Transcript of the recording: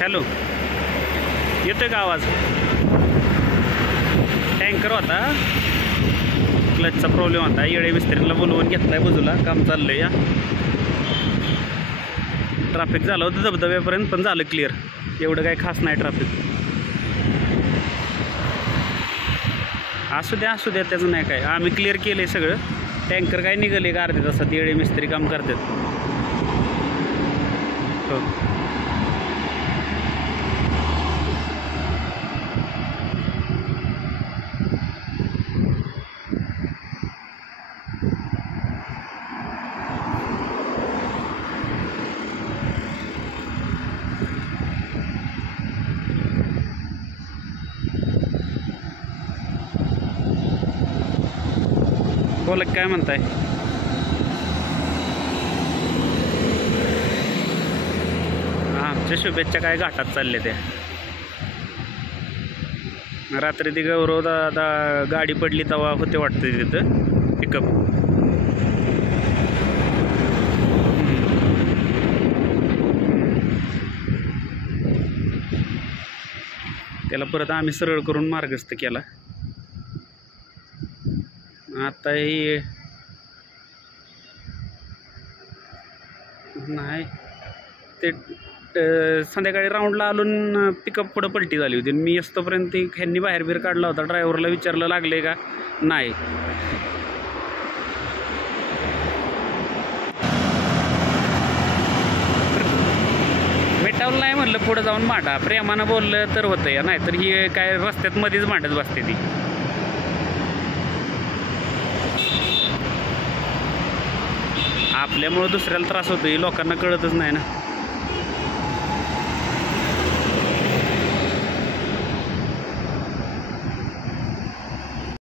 Hello, येतोय का आवाज? टँकर होता, क्लचचा प्रॉब्लेम होता. येळे मिस्त्रीला बोलवून घेतलाय बाजूला, काम चाललंय. या ट्रॅफिक झालं होतं धबधब्यापर्यंत, पण झालं क्लिअर. एवढं काही खास नाही ट्रॅफिक. असू द्या त्याचं नाही काय. आम्ही क्लिअर केलं आहे सगळं. टँकर काय निघाले का अर्ध्या तासात. येळे मिस्त्री काम करतात. हो, बोला काय म्हणताय? आमच्या शुभेच्छा काय घाटात चालले त्या. रात्री ती गौरव दादा गाडी पडली तेव्हा होते वाटतं तिथं पिकअप. त्याला परत आम्ही सरळ करून मार्गस्थ केला. आता ही नाही ते संध्याकाळी राऊंडला आलून पिकअप पुढं पलटी झाली होती. मी असतोपर्यंत ह्यांनी बाहेर बिर काढला होता. ड्रायव्हरला विचारलं लागले का, नाही. मेटावलं नाही म्हणलं, पुढं जाऊन मांडा. प्रेमानं बोललं तर होतं या, नाही तर ही काय रस्त्यात मध्येच मांडत बसते ती. आपल्यामुळं दुसऱ्याला त्रास होतो, लोकांना कळतच नाही ना.